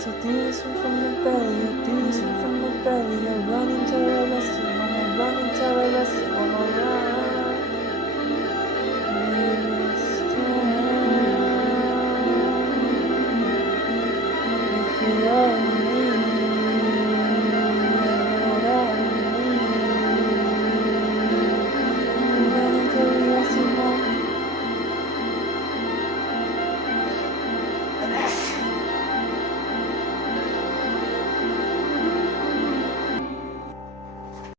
So deep from the belly, deep from the belly, I run into